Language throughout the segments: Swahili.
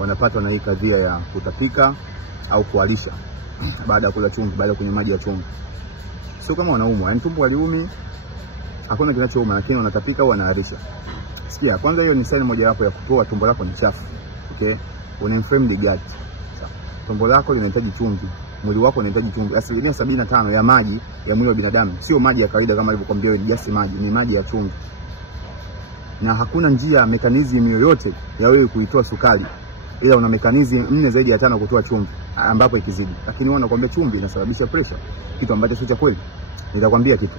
wanapatwa na hii kadhia ya kutapika au kualisha baada ya kula chumvi, baada ya kunywa maji ya chumvi. Sio kama wanaumwa, yani tumbo haliumi, hakuna kinachouma, lakini wanatapika au wanaharisha. Sikia, kwanza hiyo ni sign moja wapo ya kutoa tumbo lako ni chafu. Okay? Una inflamed gut. Tumbo lako linahitaji chumvi, mwili wako unahitaji chumvi. 75% ya maji ya mwili wa binadamu sio maji ya kawaida kama alivyokuambia wewe, just maji, ni maji ya chumvi. Na hakuna njia, mekanizmu yoyote ya wewe kuitoa sukari, ila una mekanizmu 4 zaidi ya 5 kutoa chumvi ambapo ikizidi. Lakini wao wanakuambia chumvi inasababisha pressure, kitu ambacho sio cha kweli. Nitakwambia kitu.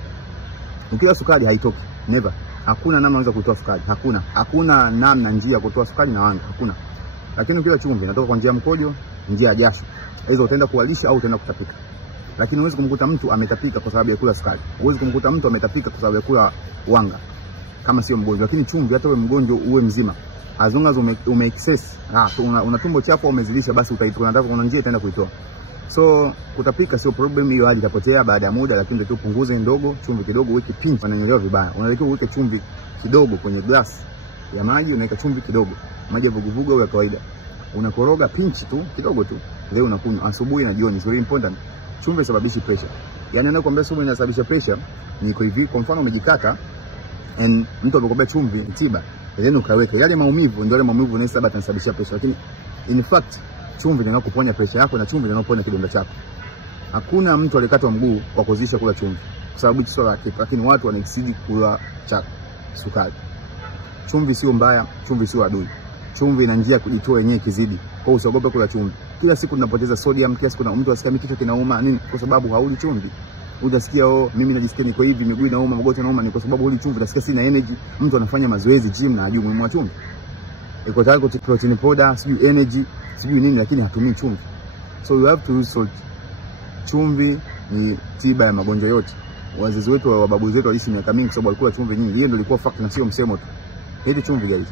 Ukila sukari haitoki, never. Hakuna namna unaweza kutoa sukari, hakuna namna njia ya kutoa sukari na wanga, hakuna. Lakini ukila chumvi inatoka kwa njia ya mkojo, njia ya jasho. Hizo utaenda kualisha au utaenda kutapika. Lakini huwezi kumkuta mtu ametapika kwa sababu ya kula sukari. Huwezi kumkuta mtu ametapika kwa sababu ya kula wanga kama sio mgonjwa. Lakini chumvi, hata wewe mgonjwa uwe mzima, as long as ume excess, una tumbo chafu au umezilisha, basi utaitoa. Unataka kuna njia itaenda kuitoa. So kutapika sio problem, hiyo hali itapotea baada ya muda, lakini ndio upunguze ndogo, chumvi kidogo, uweke pinch. Wananyelewa vibaya. Unatakiwa uweke chumvi kidogo kwenye glass ya maji, unaweka chumvi kidogo. Maji ya vuguvugu au ya kawaida. Unakoroga pinch tu kidogo tu. Leo unakunywa asubuhi na jioni. It's very important. Chumvi inasababishi pressure. Yaani anakuambia chumvi inasababisha pressure ni kwa hivi. Kwa mfano umejikata and mtu amekwambia chumvi ni tiba, then ukaweka yale maumivu, ndio yale maumivu yanasababisha pressure. Lakini in fact chumvi ndio inakuponya pressure yako na chumvi ndio inaponya kidonda chako. Hakuna mtu alikatwa mguu kwa kuzidisha kula chumvi kwa sababu hicho swala kipo, lakini watu wanaexceed kula sukari. Chumvi sio mbaya, chumvi sio adui. Chumvi ina njia kujitoa yenyewe kizidi. Kwa hiyo usiogope kula chumvi. Kila siku tunapoteza sodium, kila siku na mtu asikia kichwa kinauma nini kwa sababu hauli chumvi. Utasikia mimi najisikia niko hivi, miguu inauma, magoti yanauma, ni kwa sababu huli chumvi. Utasikia sina energy. Mtu anafanya mazoezi gym na hajui umuhimu wa chumvi. Iko tayari kwa protein powder, sijui energy, sijui nini, lakini hatumii chumvi. So you have to use salt. Chumvi ni tiba ya magonjwa yote. Wazazi wetu wa babu zetu waliishi miaka mingi kwa sababu walikula chumvi nyingi. Hiyo ndio ilikuwa fact na sio msemo tu. Hili chumvi guys.